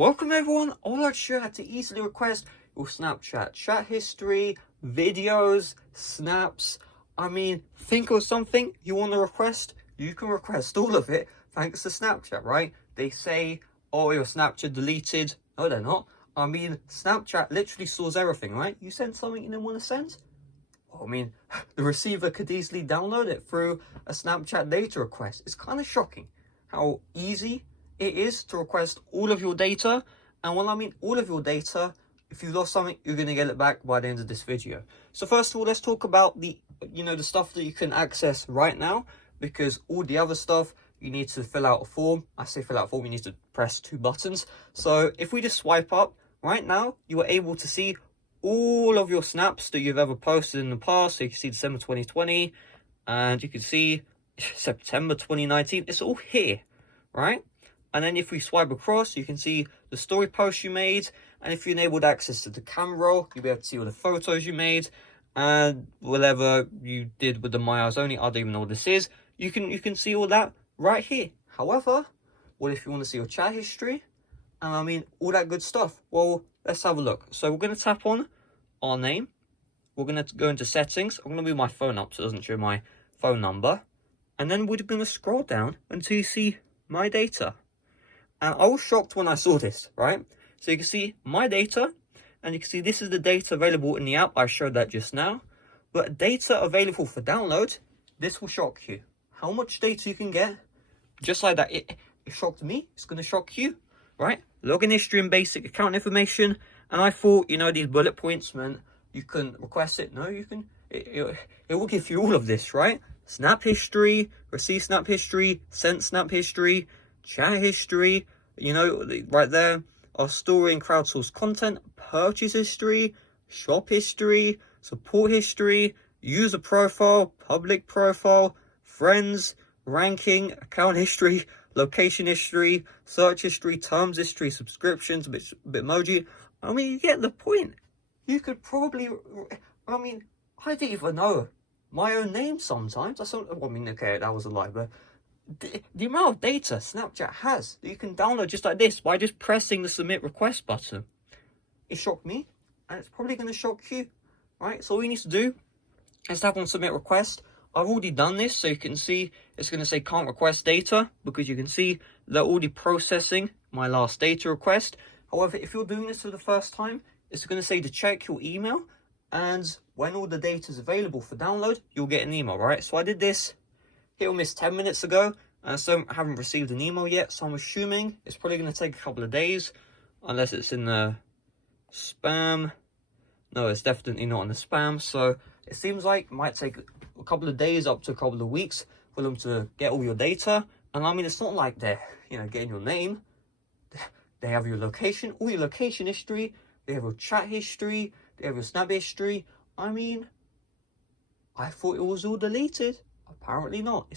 Welcome everyone. I would like to show you how to easily request your Snapchat chat history, videos, snaps. Think of something you want to request. You can request all of it thanks to Snapchat, right? They say, oh, your Snapchat deleted. No, they're not. Snapchat literally stores everything, right? You send something you didn't want to send. The receiver could easily download it through a Snapchat data request. It's kind of shocking how easy it is to request all of your data. And when I mean all of your data, if you lost something, you're going to get it back by the end of this video. So first of all, let's talk about the stuff that you can access right now, because all the other stuff, you need to fill out a form. I say fill out a form, you need to press 2 buttons. So if we just swipe up, right now, you are able to see all of your snaps that you've ever posted in the past. So you can see December 2020, and you can see September 2019. It's all here, right? And then if we swipe across, you can see the story posts you made. And if you enabled access to the camera roll, you'll be able to see all the photos you made and whatever you did with the My Eyes Only. I don't even know what this is. You can see all that right here. However, what if you want to see your chat history and all that good stuff? Well, let's have a look. So we're going to tap on our name. We're going to go into settings. I'm going to move my phone up so it doesn't show my phone number. And then we're going to scroll down until you see my data. And I was shocked when I saw this, right? So you can see my data, and you can see this is the data available in the app. I showed that just now. But data available for download, this will shock you. How much data you can get, just like that. It shocked me. It's going to shock you, right? Login history and basic account information. And I thought, these bullet points meant you can request it. No, you can. It will give you all of this, right? Snap history, receive snap history, sent snap history, chat history, right there, our story and crowdsourced content, purchase history, shop history, support history, user profile, public profile, friends, ranking, account history, location history, search history, terms history, subscriptions, Bitmoji. You get the point. You could probably, I didn't even know my own name sometimes. Okay, that was a lie, but the amount of data Snapchat has that you can download just like this by just pressing the submit request button, it shocked me, and it's probably going to shock you, right? So all you need to do is tap on submit request. I've already done this, so you can see it's going to say can't request data, because you can see they're already processing my last data request. However, if you're doing this for the first time, it's going to say to check your email, and when all the data is available for download, you'll get an email, right? So I did this hit or miss 10 minutes ago, and so I haven't received an email yet, so I'm assuming it's probably going to take a couple of days, unless it's in the spam. No, it's definitely not in the spam, so it seems like it might take a couple of days up to a couple of weeks for them to get all your data. And it's not like they're getting your name. They have your location, all your location history, they have your chat history, they have your snap history. I thought it was all deleted. Apparently not.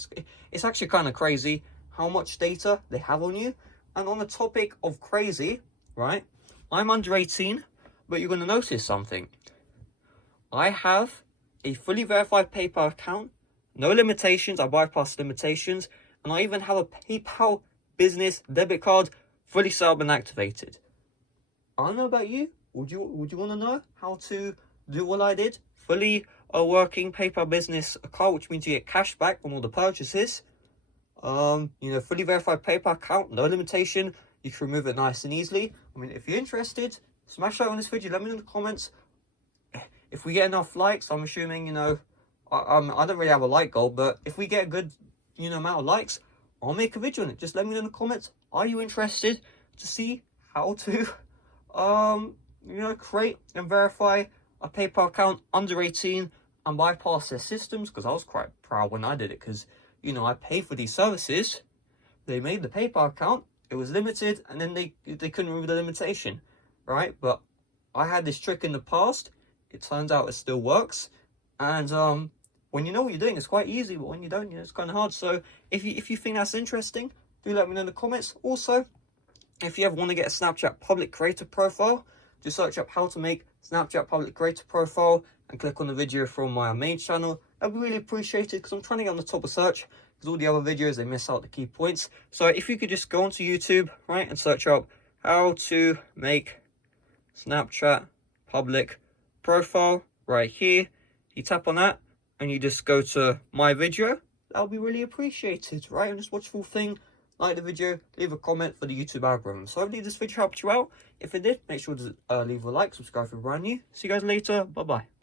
It's actually kind of crazy how much data they have on you. And on the topic of crazy, right? I'm under 18, but you're going to notice something. I have a fully verified PayPal account, no limitations. I bypass limitations, and I even have a PayPal business debit card fully set up and activated. I don't know about you. Would you want to know how to do what I did? Fully a working PayPal business account, which means you get cash back on all the purchases. Fully verified PayPal account, no limitation. You can remove it nice and easily. If you're interested, smash like on this video. Let me know in the comments. If we get enough likes, I'm assuming, I don't really have a like goal, but if we get a good, amount of likes, I'll make a video on it. Just let me know in the comments. Are you interested to see how to, create and verify a PayPal account under 18 and bypass their systems? Because I was quite proud when I did it, because I pay for these services. They made the PayPal account, it was limited, and then they couldn't remove the limitation, right? But I had this trick in the past. It turns out it still works, and when you know what you're doing, it's quite easy, but when you don't, it's kind of hard. So if you think that's interesting, do let me know in the comments. Also, if you ever want to get a Snapchat public creator profile, just search up how to make Snapchat public creator profile and click on the video from my main channel. I'd be really appreciated, because I'm trying to get on the top of search, because all the other videos, they miss out the key points. So if you could just go onto YouTube, right, and search up how to make Snapchat public profile right here. You tap on that and you just go to my video. That'll be really appreciated, right? And just watch the full thing, like the video, leave a comment for the YouTube algorithm. So hopefully this video helped you out. If it did, make sure to leave a like, subscribe if you're brand new. See you guys later. Bye bye.